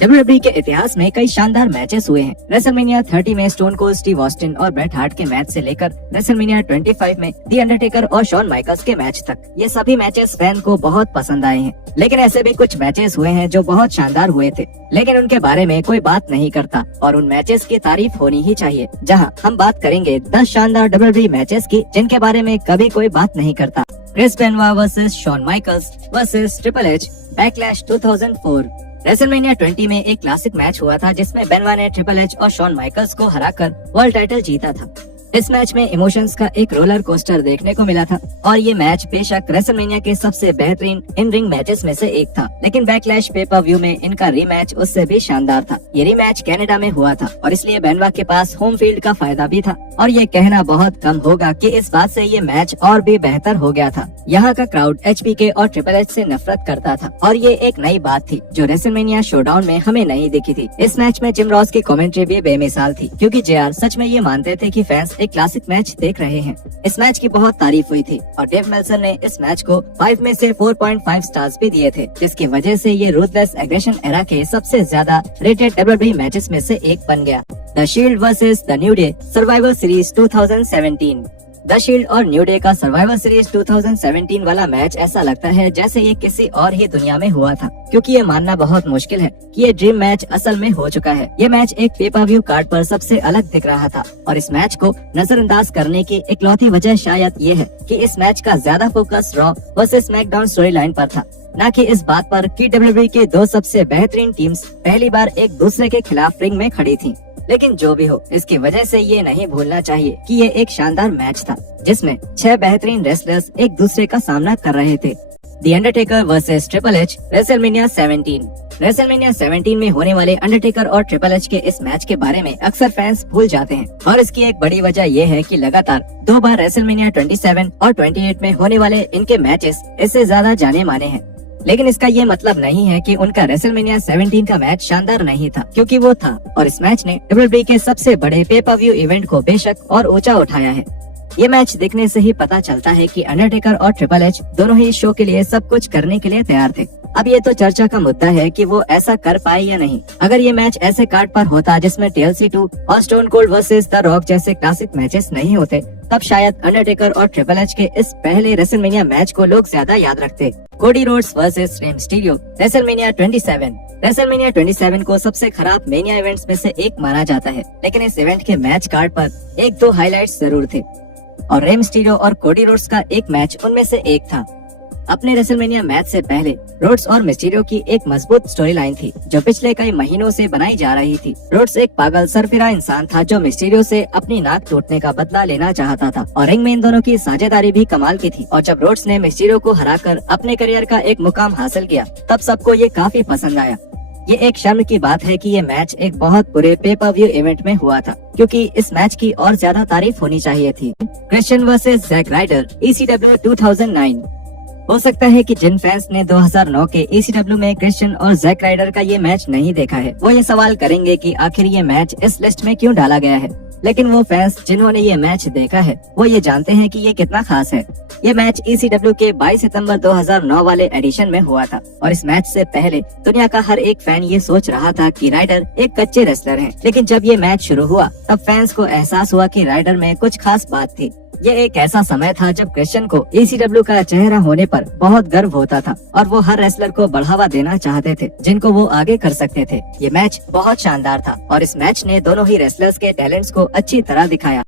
WWE के इतिहास में कई शानदार मैचेस हुए हैं। रेसलमेनिया 30 में स्टोन कोल्ड स्टीव ऑस्टिन और ब्रेट हार्ट के मैच से लेकर रेसलमेनिया 25 में दी अंडरटेकर और शॉन माइकल्स के मैच तक, ये सभी मैचेस फैन को बहुत पसंद आए हैं। लेकिन ऐसे भी कुछ मैचेस हुए हैं जो बहुत शानदार हुए थे, लेकिन उनके बारे में कोई बात नहीं करता और उन मैचेस की तारीफ होनी ही चाहिए। जहां हम बात करेंगे 10 शानदार डब्ल्यूडब्ल्यूई मैचेस की जिनके बारे में कभी कोई बात नहीं करता। Chris Benoit versus Shawn Michaels versus Triple H Backlash 2004। WrestleMania 20 में एक क्लासिक मैच हुआ था जिसमें बेनवा ने ट्रिपल एच और शॉन माइकल्स को हराकर वर्ल्ड टाइटल जीता था। इस मैच में इमोशंस का एक रोलर कोस्टर देखने को मिला था और ये मैच बेशक रेसलमेनिया के सबसे बेहतरीन इन रिंग मैचेस में से एक था, लेकिन बैकलैश पेपर व्यू में इनका रीमैच उससे भी शानदार था। ये रीमैच कनाडा में हुआ था और इसलिए बेनवा के पास होम फील्ड का फायदा भी था और ये कहना बहुत कम होगा कि इस बात से ये मैच और भी बेहतर हो गया था। यहाँ का क्राउड एचबीके और ट्रिपल एच से नफरत करता था और ये एक नई बात थी जो रेसलमेनिया शोडाउन में हमें नहीं दिखी थी। इस मैच में जिम रॉस की कमेंट्री भी बेमिसाल थी क्योंकि जेआर सच में ये मानते थे कि फैंस एक क्लासिक मैच देख रहे हैं। इस मैच की बहुत तारीफ हुई थी और डेव मेल्सर ने इस मैच को 5 में से 4.5 स्टार्स भी दिए थे, जिसकी वजह से ये रूथलेस एग्रेशन एरा के सबसे ज्यादा रेटेड डब्ल्यूडब्ल्यूई मैचेस में से एक बन गया। The shield versus the new day survival series 2017। The shield और न्यू डे का सर्वाइवल सीरीज 2017 वाला मैच ऐसा लगता है जैसे ये किसी और ही दुनिया में हुआ था, क्योंकि ये मानना बहुत मुश्किल है कि ये ड्रीम मैच असल में हो चुका है। ये मैच एक पेपर व्यू कार्ड पर सबसे अलग दिख रहा था और इस मैच को नजरअंदाज करने की इकलौती वजह शायद ये है कि इस मैच का ज्यादा focus raw versus SmackDown story line पर था, न कि इस बात पर कि डब्ल्यूडब्ल्यूई के दो सबसे बेहतरीन टीम्स पहली बार एक दूसरे के खिलाफ रिंग में खड़ी थी। लेकिन जो भी हो, इसकी वजह से ये नहीं भूलना चाहिए कि ये एक शानदार मैच था जिसमें 6 बेहतरीन रेसलर्स एक दूसरे का सामना कर रहे थे। The Undertaker versus Triple H WrestleMania 17। WrestleMania 17 में होने वाले अंडरटेकर और ट्रिपल एच के इस मैच के बारे में अक्सर फैंस भूल जाते हैं और इसकी एक बड़ी वजह ये है कि लगातार 2 बार रेसलमेनिया 27 और 28 में होने वाले इनके मैचेस इससे ज्यादा जाने माने हैं। लेकिन इसका ये मतलब नहीं है कि उनका रेसलमेनिया 17 का मैच शानदार नहीं था, क्योंकि वो था और इस मैच ने डब्ल्यूडब्ल्यूई के सबसे बड़े पेपर व्यू इवेंट को बेशक और ऊंचा उठाया है। ये मैच देखने से ही पता चलता है कि अंडरटेकर और ट्रिपल एच दोनों ही शो के लिए सब कुछ करने के लिए तैयार थे। अब ये तो चर्चा का मुद्दा है कि वो ऐसा कर पाए या नहीं। अगर ये मैच ऐसे कार्ड पर होता जिसमें TLC 2 और stone cold versus the rock जैसे क्लासिक मैचेस नहीं होते, तब शायद अंडरटेकर और ट्रिपल एच के इस पहले रेसलमेनिया मैच को लोग ज्यादा याद रखते। Cody Rhodes versus Rey Mysterio WrestleMania 27। WrestleMania 27 को सबसे खराब मेनिया इवेंट्स में से एक माना जाता है, लेकिन इस इवेंट के मैच कार्ड पर 1-2 हाइलाइट्स जरूर थे और रे मिस्टीरियो और कोडी रोड्स का एक मैच उनमें से एक था। अपने रेसलमेनिया मैच से पहले रोड्स और मिस्टीरियो की एक मजबूत स्टोरी लाइन थी जो पिछले कई महीनों से बनाई जा रही थी। रोड्स एक पागल सरफिरा इंसान था जो मिस्टीरियो से अपनी नाक टूटने का बदला लेना चाहता था और रिंग में इन दोनों की साझेदारी भी कमाल की थी। और जब रोड्स ने मिस्टीरियो को हराकर अपने करियर का एक मुकाम हासिल किया, तब सबको ये काफी पसंद आया। ये एक शर्म की बात है कि ये मैच एक बहुत बुरे पेपर व्यू इवेंट में हुआ था, क्योंकि इस मैच की और ज्यादा तारीफ होनी चाहिए थी। Christian versus Zack Ryder ECW 2009। हो सकता है कि जिन फैंस ने 2009 के ECW में क्रिश्चियन और जैक राइडर का ये मैच नहीं देखा है, वो ये सवाल करेंगे कि आखिर ये मैच इस लिस्ट में क्यों डाला गया है। लेकिन वो फैंस जिन्होंने ये मैच देखा है, वो ये जानते हैं कि ये कितना खास है। ये मैच ECW के 22 सितंबर 2009 वाले एडिशन में हुआ था और इस मैच से पहले दुनिया का हर एक फैन ये सोच रहा था कि राइडर एक कच्चे रेसलर हैं। लेकिन जब ये मैच शुरू हुआ, तब फैंस को एहसास हुआ कि राइडर में कुछ खास बात थी। ये एक ऐसा समय था जब क्रिश्चियन को ECW का चेहरा होने पर बहुत गर्व होता था और वो हर रेसलर को बढ़ावा देना चाहते थे जिनको वो आगे कर सकते थे। ये मैच बहुत शानदार था और इस मैच ने दोनों ही रेसलर्स के टैलेंट्स को अच्छी तरह दिखाया।